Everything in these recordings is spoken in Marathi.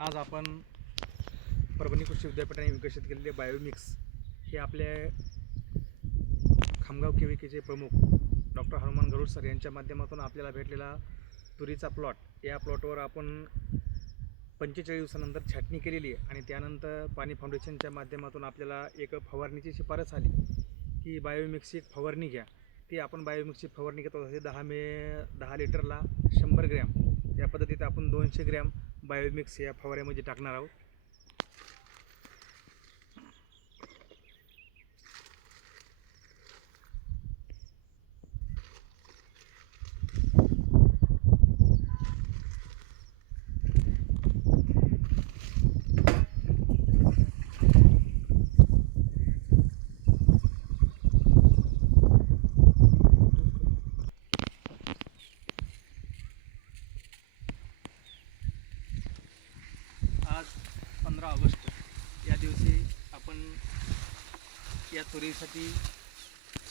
आज आपण परभणी कृषी विद्यापीठाने विकसित केलेले बायोमिक्स हे आपल्या खामगाव केविकेचे प्रमुख डॉक्टर हनुमान गरुड सर यांच्या माध्यमातून आपल्याला भेटलेला तुरीचा प्लॉट, या प्लॉटवर आपण 45 दिवसानंतर छाटणी केलेली आहे आणि त्यानंतर पाणी फाउंडेशनच्या माध्यमातून आपल्याला एक फवारणीची शिफारस आली की बायोमिक्सची एक फवारणी घ्या. ती आपण बायोमिक्सची फवारणी घेतो. असे 10 लिटरला 100 ग्रॅम या पद्धतीत आपण 200 ग्रॅम बायोमिक्स या फवाऱ्यामध्ये टाकणार आहोत. आज 15 ऑगस्ट या दिवशी आपण या तुरीसाठी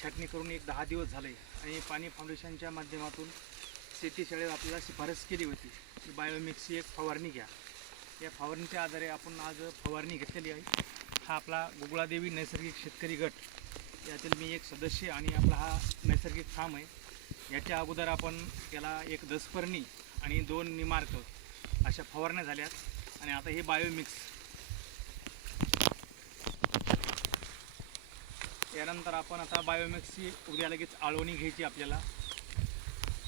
छाटणी करून एक 10 दिवस झाले आणि पाणी फाउंडेशनच्या माध्यमातून शेती शाळेत आपल्याला शिफारस केली होती की बायोमिक्सची एक फवारणी घ्या. या फवारणीच्या आधारे आपण आज फवारणी घेतलेली आहे. हा आपला गुगळादेवी नैसर्गिक शेतकरी गट यातील मी एक सदस्य आणि आपला हा नैसर्गिक फार्म आहे. याच्या अगोदर आपण याला एक दसपर्णी आणि 2 निमार्क अशा फवारण्या झाल्यात आणि आता हे बायोमिक्स. यानंतर आपण आता बायोमिक्सची उद्या लगेच आळवणी घ्यायची आपल्याला.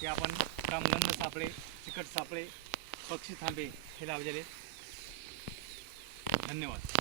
ते आपण कामगंध सापळे, चिकट सापळे, पक्षी थांबे हे लावलेले. धन्यवाद.